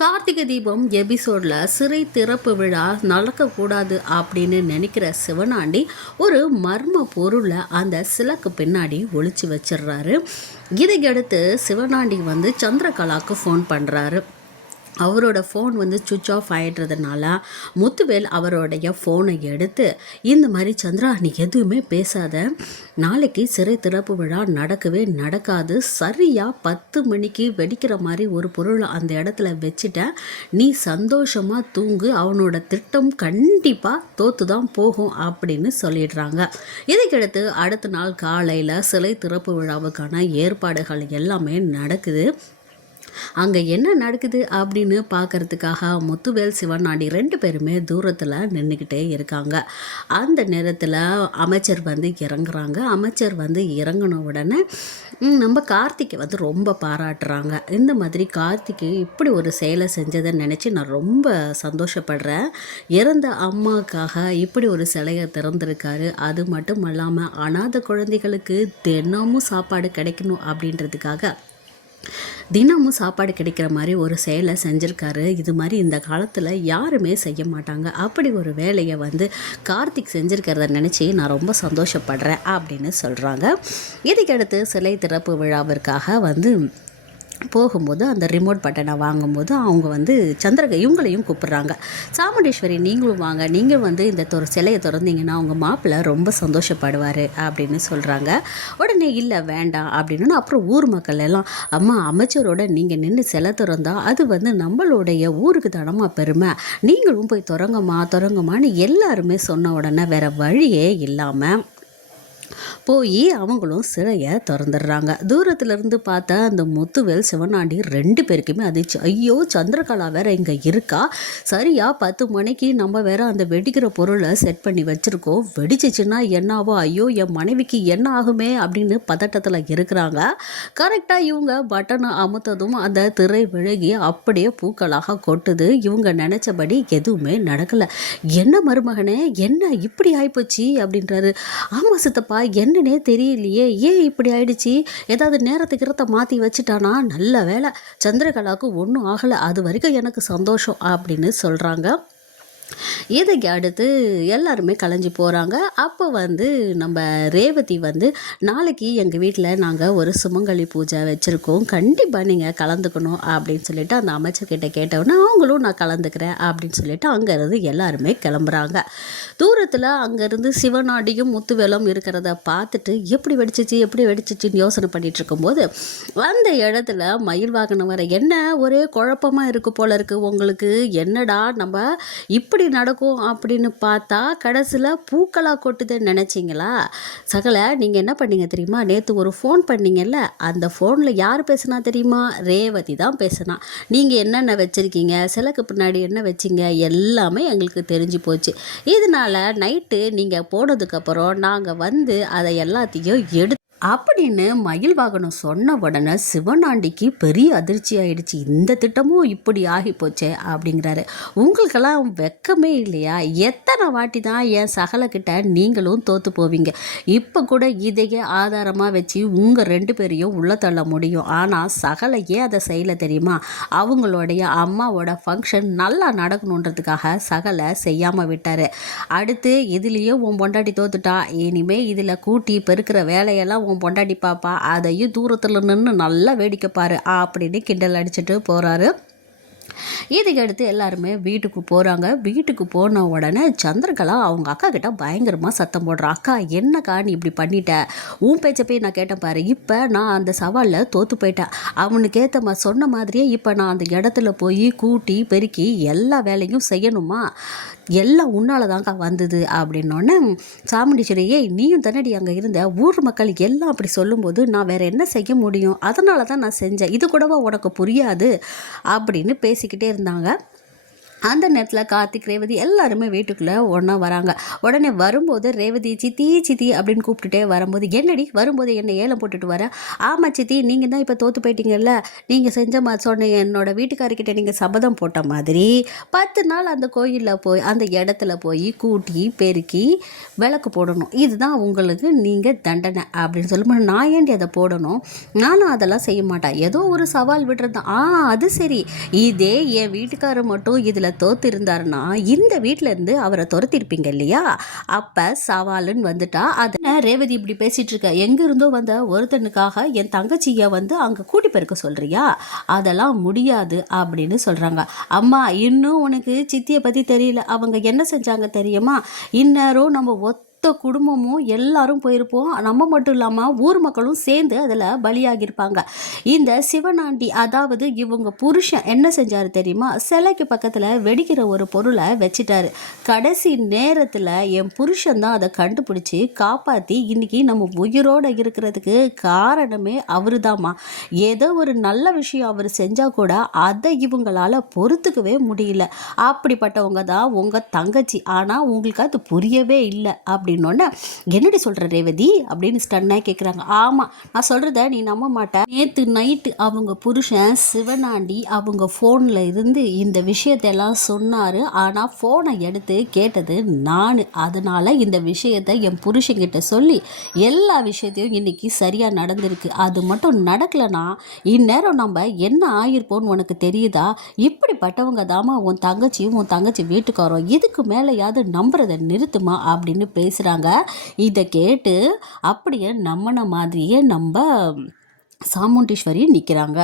கார்த்திகை தீபம் எபிசோடில் சிறை திறப்பு விழா நடக்கக்கூடாது அப்படின்னு நினைக்கிற சிவனாண்டி ஒரு மர்ம பொருளை அந்த சிலக்கு பின்னாடி ஒழிச்சு வச்சிடுறாரு. இதையடுத்து சிவனாண்டி வந்து சந்திரகலாவுக்கு ஃபோன் பண்ணுறாரு அவரோட ஃபோன் வந்து சுவிட்ச் ஆஃப் ஆகிடுறதுனால முத்துவேல் அவருடைய ஃபோனை எடுத்து இந்த மாதிரி சந்திரா நீ எதுவுமே பேசாத. நாளைக்கு சிறை திறப்பு விழா நடக்கவே நடக்காது. சரியாக பத்து மணிக்கு வெடிக்கிற மாதிரி ஒரு பொருளை அந்த இடத்துல வச்சுட்டேன். நீ சந்தோஷமாக தூங்கு. அவனோட திட்டம் கண்டிப்பாக தோத்து தான் போகும் அப்படின்னு சொல்லிடுறாங்க. இதுக்கடுத்து அடுத்த நாள் காலையில் சிலை திறப்பு விழாவுக்கான ஏற்பாடுகள் எல்லாமே நடக்குது. அங்கே என்ன நடக்குது அப்படின்னு பார்க்கறதுக்காக முத்துவேல் சிவனாண்டி ரெண்டு பேருமே தூரத்தில் நின்றுக்கிட்டே இருக்காங்க. அந்த நேரத்தில் அமைச்சர் வந்து இறங்குறாங்க. அமைச்சர் வந்து இறங்கின உடனே நம்ம கார்த்திகை வந்து ரொம்ப பாராட்டுறாங்க. இந்த மாதிரி கார்த்திகை இப்படி ஒரு செயலை செஞ்சதை நினச்சி நான் ரொம்ப சந்தோஷப்படுறேன். இறந்த அம்மாவுக்காக இப்படி ஒரு சிலையை திறந்திருக்காரு. அது மட்டும் இல்லாமல் அனாதை குழந்தைகளுக்கு தினமும் சாப்பாடு கிடைக்கணும் அப்படின்றதுக்காக தினமும் சாப்பாடு கிடைக்கிற மாதிரி ஒரு செயலை செஞ்சுருக்காரு. இது மாதிரி இந்த காலத்தில் யாருமே செய்ய மாட்டாங்க. அப்படி ஒரு வேலையை வந்து கார்த்திக் செஞ்சுருக்கிறத நினச்சி நான் ரொம்ப சந்தோஷப்படுறேன் அப்படின்னு சொல்கிறாங்க இதுக்கடுத்து சிலை திறப்பு விழாவிற்காக வந்து போகும்போது அந்த ரிமோட் பட்டனை வாங்கும்போது அவங்க வந்து சந்திரக இவங்களையும் கூப்பிட்றாங்க. சாமுண்டீஸ்வரி நீங்களும் வாங்க. நீங்கள் வந்து இந்த தொ சிலையை திறந்தீங்கன்னா உங்கள் மாப்பிள்ளை ரொம்ப சந்தோஷப்படுவார் அப்படின்னு சொல்கிறாங்க உடனே இல்லை வேண்டாம் அப்படின்னு அப்புறம் ஊர் மக்கள் எல்லாம் அம்மா அமைச்சரோட நீங்கள் நின்று சிலை திறந்தால் அது வந்து நம்மளுடைய ஊருக்கு தனமாக பெருமை. நீங்களும் போய் திறங்கம்மா திறங்கம்மான்னு எல்லாருமே சொன்ன உடனே வேறு வழியே இல்லாமல் போய் அவங்களும் சிலையை திறந்துடுறாங்க. தூரத்துலேருந்து பார்த்தா அந்த முத்துவேல் சிவனாண்டி ரெண்டு பேருக்குமே அதிர்ச்சி. ஐயோ சந்திரகலா வேற இங்கே இருக்கா? சரியா பத்து மணிக்கு நம்ம வேற அந்த வெடிக்கிற பொருளை செட் பண்ணி வச்சுருக்கோம். வெடிச்சிச்சுன்னா என்னாவோ? ஐயோ என் மனைவிக்கு என்ன ஆகுமே? அப்படின்னு பதட்டத்தில் இருக்கிறாங்க. கரெக்டாக இவங்க பட்டனை அமுத்ததும் அந்த திரை விலகி அப்படியே பூக்களாக கொட்டுது. இவங்க நினச்சபடி எதுவுமே நடக்கலை. என்ன மருமகனே? என்ன இப்படி ஆயிப்போச்சு? அப்படின்றாரு. ஆமாம் சித்தப்பா என்னன்னே தெரியலையே. ஏன் இப்படி ஆயிடுச்சு? ஏதாவது நேரத்துக்கு இருத்த மாற்றி வச்சுட்டானா? நல்ல வேலை சந்திரகலாவுக்கு ஒன்றும் ஆகலை. அது வரைக்கும் எனக்கு சந்தோஷம் அப்படின்னு சொல்கிறாங்க இதுக்கு அடுத்து எல்லாருமே கலைஞ்சு போகிறாங்க அப்போ வந்து நம்ம ரேவதி வந்து நாளைக்கு எங்கள் வீட்டில் நாங்கள் ஒரு சுமங்கலி பூஜை வச்சுருக்கோம். கண்டிப்பாக நீங்கள் கலந்துக்கணும் அப்படின்னு சொல்லிட்டு அந்த அமைச்சர்கிட்ட கேட்டவுடனே அவங்களும் நான் கலந்துக்கிறேன் அப்படின்னு சொல்லிட்டு அங்கேருந்து எல்லாருமே கிளம்புறாங்க. தூரத்தில் அங்கேருந்து சிவனாடியும் முத்துவேலும் இருக்கிறத பார்த்துட்டு எப்படி வெடிச்சிச்சு எப்படி வெடிச்சிச்சின்னு யோசனை பண்ணிட்டு இருக்கும்போது அந்த இடத்துல மயில் வாகனம் வர என்ன? ஒரே குழப்பமாக இருக்குது போல இருக்குது உங்களுக்கு என்னடா நம்ம இப்படி எப்படி நடக்கும் அப்படின்னு பார்த்தா கடைசியில் பூக்களா கொட்டுதுன்னு நினச்சிங்களா? சகல நீங்கள் என்ன பண்ணீங்க தெரியுமா? நேற்று ஒரு ஃபோன் பண்ணீங்கல்ல அந்த ஃபோனில் யார் பேசுனா தெரியுமா? ரேவதி தான் பேசுனா. நீங்கள் என்னென்ன வச்சுருக்கீங்க? சிலக்கு பின்னாடி என்ன வச்சீங்க? எல்லாமே எங்களுக்கு தெரிஞ்சு போச்சு. இதனால் நைட்டு நீங்கள் போனதுக்கப்புறம் நாங்கள் வந்து அதை எல்லாத்தையும் எடுத்து அப்படின்னு மயில் வாகனம் சொன்ன உடனே சிவனாண்டிக்கு பெரிய அதிர்ச்சி ஆயிடுச்சு. இந்த திட்டமும் இப்படி ஆகி போச்சே அப்படிங்கிறாரு. உங்களுக்கெல்லாம் வெக்கமே இல்லையா? எத்தனை வாட்டி தான் என் சகலக்கிட்ட நீங்களும் தோற்று போவீங்க. இப்போ கூட இதையே ஆதாரமாக வச்சு உங்கள் ரெண்டு பேரையும் உள்ள தள்ள முடியும். ஆனால் சகல ஏன் அதை செய்யல தெரியுமா? அவங்களுடைய அம்மாவோட ஃபங்க்ஷன் நல்லா நடக்கணுன்றதுக்காக சகலை செய்யாமல் விட்டார். அடுத்து இதுலேயே உன் பொண்டாட்டி தோத்துட்டா. இனிமேல் இதில் கூட்டி பெருக்கிற வேலையெல்லாம் உன் பொண்டாட்டி பாப்பா அதையும் தூரத்தில் நின்று நல்லா வேடிக்கை பாரு அப்படின்னு கிண்டல் அடிச்சுட்டு போகிறாரு இதுக்கடுத்து எல்லாருமே வீட்டுக்கு போகிறாங்க வீட்டுக்கு போன உடனே சந்திரகலா அவங்க அக்கா கிட்ட பயங்கரமாக சத்தம் போடுறா. அக்கா என்னக்கா நீ இப்படி பண்ணிட்ட? உன் பேச்சை போய் நான் கேட்டேன் பாரு. இப்போ நான் அந்த சவாலில் தோற்று போயிட்டேன். அவனுக்கு ஏற்ற மா சொன்ன மாதிரியே இப்போ நான் அந்த இடத்துல போய் கூட்டி பெருக்கி எல்லா வேலையும் செய்யணுமா? எல்லாம் உன்னால் தான்க்கா வந்தது அப்படின்னோடனே சாமுண்டீஸ்வரி ஏய் நீயும் தன்னடி அங்கே இருந்த ஊர் மக்கள் எல்லாம் அப்படி சொல்லும்போது நான் வேறு என்ன செய்ய முடியும்? அதனால தான் நான் செஞ்சேன். இது கூடவா உனக்கு புரியாது? அப்படின்னு பேசிக்கிட்டே இருந்தாங்க. அந்த நேரத்தில் கார்த்திக் ரேவதி எல்லாருமே வீட்டுக்குள்ளே ஒன்றா வராங்க. உடனே வரும்போது ரேவதி சித்தி சித்தி அப்படின்னு கூப்பிட்டுட்டே வரும்போது என்னடி வரும்போது என்னை ஏலம் போட்டுட்டு வர? ஆமாம் சித்தி நீங்கள் தான் இப்போ தோற்று போயிட்டீங்கல்ல. நீங்கள் செஞ்ச மாதிரி சொன்ன என்னோட வீட்டுக்காரர்கிட்ட நீங்கள் சபதம் போட்ட மாதிரி பத்து நாள் அந்த கோயிலில் போய் அந்த இடத்துல போய் கூட்டி பெருக்கி விளக்கு போடணும். இதுதான் உங்களுக்கு நீங்கள் தண்டனை அப்படின்னு சொல்லும்போது நான் ஏண்டி அதை போடணும்? நானும் அதெல்லாம் செய்ய மாட்டேன். ஏதோ ஒரு சவால் விடுறது ஆ அது சரி. இதே என் வீட்டுக்காரர் மட்டும் இதில் தோத்து இருந்தாருன்னா இந்த வீட்ல இருந்து அவரை துரத்திருப்பீங்க இல்லையா? அப்போ சவாலுன்னு வந்துட்டா அதை ரேவதி இப்படி பேசிட்டு இருக்க? எங்க இருந்தோ வந்த ஒருத்தனுக்காக என் தங்கச்சியை வந்து அங்கே கூட்டி பெருக்க சொல்றியா? அதெல்லாம் முடியாது அப்படின்னு சொல்றாங்க. அம்மா இன்னும் உனக்கு சித்தியை பத்தி தெரியல. அவங்க என்ன செஞ்சாங்க தெரியுமா? இந்நேரம் நம்ம ஒத்த குடும்பமும் எல்லாரும் போயிருப்போம். நம்ம மட்டும் இல்லாமல் ஊர் மக்களும் சேர்ந்து அதில் பலியாகியிருப்பாங்க. இந்த சிவனாண்டி அதாவது இவங்க புருஷன் என்ன செஞ்சார் தெரியுமா? சிலைக்கு பக்கத்தில் வெடிக்கிற ஒரு பொருளை வச்சிட்டாரு. கடைசி நேரத்தில் என் புருஷன் தான் அதை கண்டுபிடிச்சி காப்பாற்றி இன்னைக்கு நம்ம உயிரோடு இருக்கிறதுக்கு காரணமே அவர் தாம்மா ஏதோ ஒரு நல்ல விஷயம் அவர் செஞ்சால் கூட அதை இவங்களால பொறுத்துக்கவே முடியல. அப்படிப்பட்டவங்க தான் உங்கள் தங்கச்சி. ஆனால் உங்களுக்கு அது புரியவே இல்லை. அப்படின்னோடனே என்னடி சொல்கிற ரேவதி? அப்படின்னு ஸ்டன்னாக கேட்குறாங்க ஆமாம் நான் சொல்கிறத நீ நம்ப மாட்ட. நேற்று நைட்டு அவங்க புருஷன் சிவனாண்டி அவங்க ஃபோனில் இருந்து இந்த விஷயத்தெல்லாம் சொன்னார். ஆனால் ஃபோனை எடுத்து கேட்டது நான். அதனால் இந்த விஷயத்தை என் புருஷன்கிட்ட சொல்லி எல்லா விஷயத்தையும் இன்றைக்கி சரியாக நடந்திருக்கு. அது மட்டும் நடக்கலைன்னா இந்நேரம் நம்ம என்ன ஆயிருப்போம்னு உனக்கு தெரியுதா? இப்படிப்பட்டவங்க தாமா உன் தங்கச்சியும் உன் தங்கச்சி வீட்டுக்காரோம் இதுக்கு மேலேயாவது நம்புறதை நிறுத்துமா? அப்படின்னு பேசுகிறாங்க இதை கேட்டு அப்படியே நம்மன மாதிரியே நம்ம சாமுண்டீஸ்வரி நிற்கிறாங்க